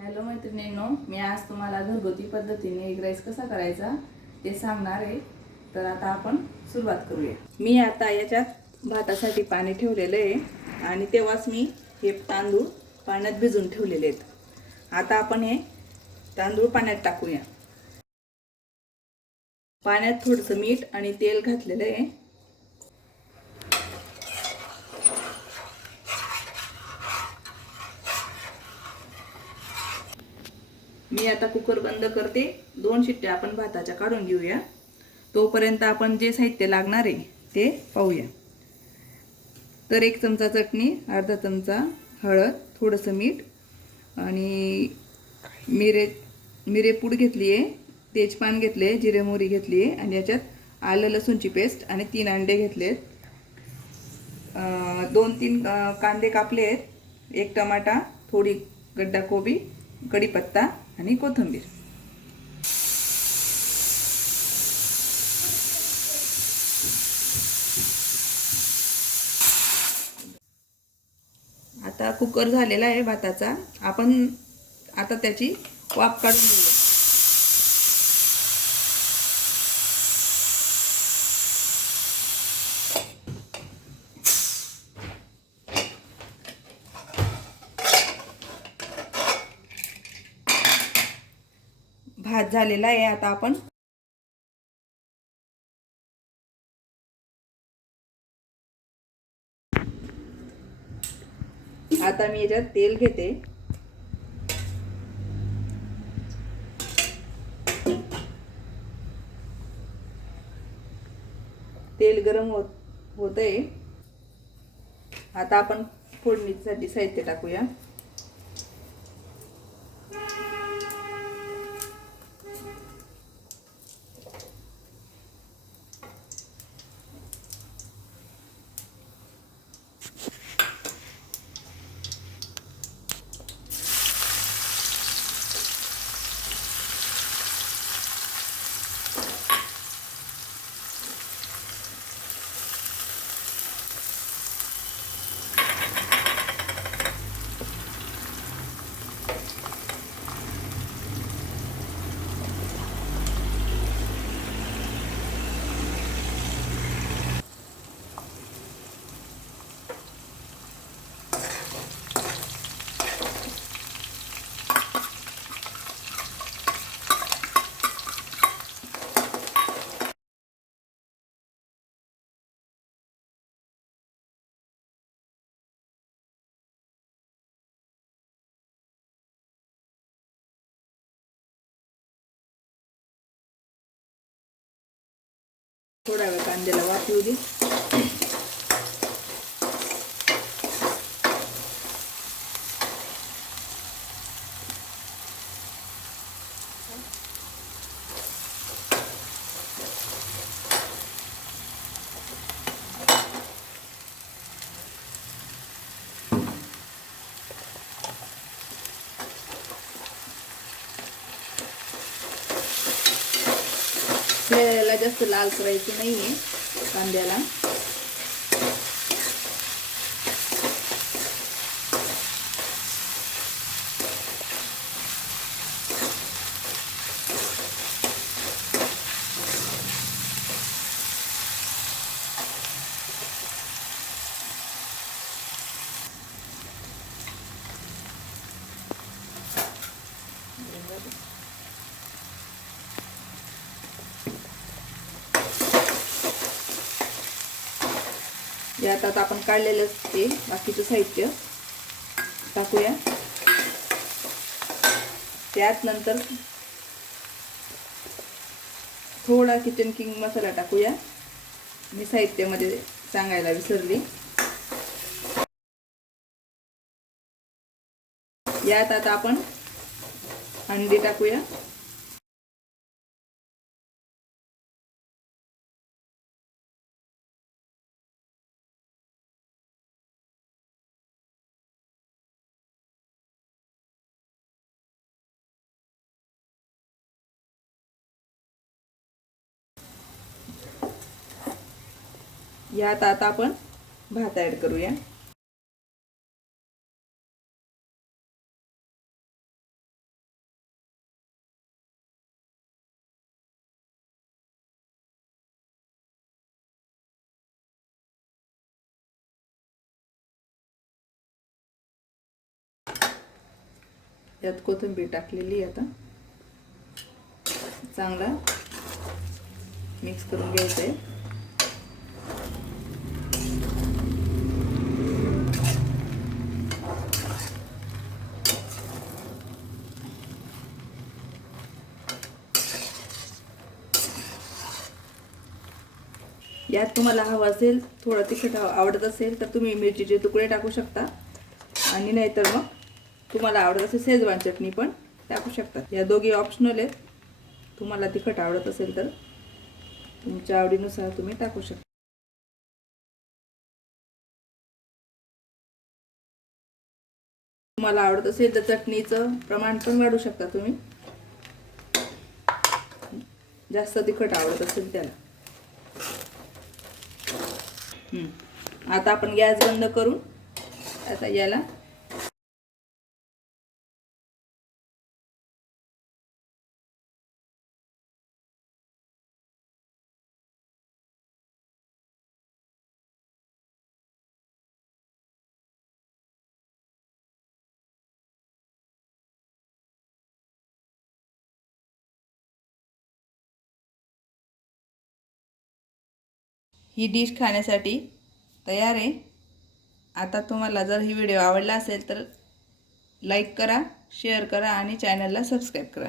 Hello मैत्रिणींनो, मी आज तुम्हाला घरगुती पद्धतीने एग राईस कसा करायचा ते सांगणार आहे। तर आता आपण सुरुवात करूया। मी आता याच्यात भातासाठी पाणी ठेवलेलं आहे आणि तेव्हाच मी हे तांदूळ पाण्यात भिजवून ठेवलेले आहेत। आता आपण हे तांदूळ पाण्यात टाकूया। पाण्यात थोडंसं मीठ आणि तेल घातलेलं आहे। मी आता कुकर बंद करते। 2 शिट्ट्या आपण भाताच्या काढून घेऊया। तोपर्यंत आपण जे साहित्य लागणार आहे ते पाहूया। तर 1 चमचा चटणी, अर्धा चमचा हळद, थोडंसं मीठ आणि मिरे पूड घेतली आहे, तेजपान घेतले, जिरे मोहरी घेतली आहे आणि याच्यात आलं लसूणची पेस्ट आणि 3 अंडे घेतलेत। 2-3 कांदे कापले आहेत, 1 टमाटा, थोडी गड्डा कोबी, कढीपत्ता आणि कोथिंबीर। आता कुकर झालेला आहे भाताचा। आपण आता त्याची वाफ काढून घेऊया। भात झालेला आहे। आता आपण मी याच्यात तेल घेते। तेल गरम होतंय। आता आपण फोडणीसाठी साहित्य टाकूया। थोडा वेळ कांद्याला वाफ येऊ दे। आपल्याला जास्त लाल करायचं नाहीये कांद्याला। यात आता आपण काढलेलं ते बाकीचं साहित्य टाकूया। त्यात नंतर थोडा किचन किंग मसाला टाकूया। मी साहित्यामध्ये सांगायला विसरली। यात आता आपण अंडी टाकूया। यात आता आपण भात ऍड करूया। यात कोथिंबीर टाकलेली आता चांगला मिक्स करून घ्यायचं आहे. यात तुम्हाला हवं असेल थोडं तिखट आवडत असेल तर तुम्ही मिरचीचे तुकडे टाकू शकता आणि नाहीतर मग तुम्हाला आवडत असेल शेजवान चटणी पण टाकू शकता. या दोघी ऑप्शनल आहेत. तुम्हाला तिखट आवडत असेल तर तुमच्या आवडीनुसार तुम्ही टाकू शकता. तुम्हाला आवडत असेल तर चटणीचं प्रमाण पण वाढवू शकता तुम्ही, जास्त तिखट आवडत असेल त्याला. आता आपण गॅस बंद करून आता याला ही डिश खाण्यासाठी तयार आहे. आता तुम्हाला जर ही व्हिडिओ आवडला असेल तर लाईक करा, शेअर करा आणि चॅनलला सबस्क्राईब करा.